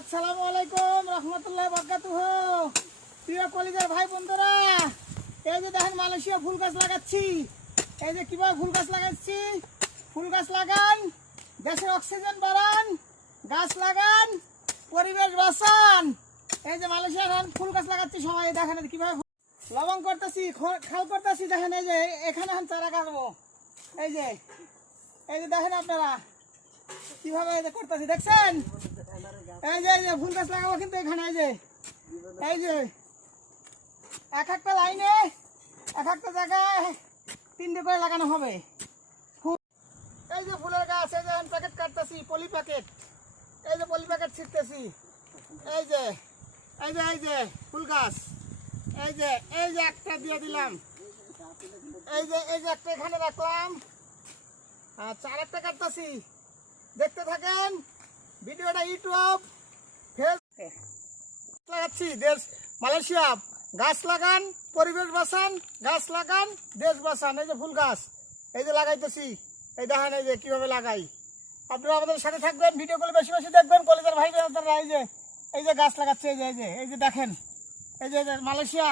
আসসালামু আলাইকুম রহমতুল্লাহ বারাকাতুহু। প্রিয় কলিজার ভাই বন্ধুরা, এই যে দেখেন মালয়েশিয়া ফুল গাছ লাগাচ্ছি। এই যে কিভাবে ফুল গাছ লাগাচ্ছি। ফুল গাছ লাগান, দেশের অক্সিজেন বাড়ান, গাছ লাগান, পরিবেশ বাঁচান। এই যে মালয়েশিয়া ফুল গাছ লাগাচ্ছি, সবাই দেখেন কিভাবে লবণ করতেছি, খাল করতেছি। দেখেন এই যে এখানে এখন চারা কাটবো। এই যে দেখেন আপনারা কিভাবে করতেছি, দেখছেন? এই যে ফুল গাছ লাগাবো কিন্তু এখানে এই যে এক একটা লাইনে এক একটা জায়গায় 3টে করে লাগানো হবে। এই যে ফুলের গাছ, এই যে প্যাকেট কাটতেছি, পলি প্যাকেট। এই যে পলি প্যাকেট ছিটতেছি। এই যে ফুল গাছ, এই যে একটা দিয়ে দিলাম। এই যে একটা এখানে রাখলাম। আচ্ছা, আরেকটা কাটতেছি, দেখতে থাকেন ভিডিওটা। ইউটিউব, ফেসবুক লাগাচ্ছি। দেশ মালয়েশিয়া, গাছ লাগান, পরিবেশ বাঁচান, গাছ লাগান, দেশ বাঁচান। এই যে ফুল গাছ, এই যে লাগাইতেছি। এই দেখেন এই যে কিভাবে লাগাই। আপনারা আমাদের সাথে থাকবেন, ভিডিওগুলো বেশি বেশি দেখবেন। কলেজের ভাই বোনেরা এই যে গাছ লাগাচ্ছে। এই যে দেখেন, এই যে মালয়েশিয়া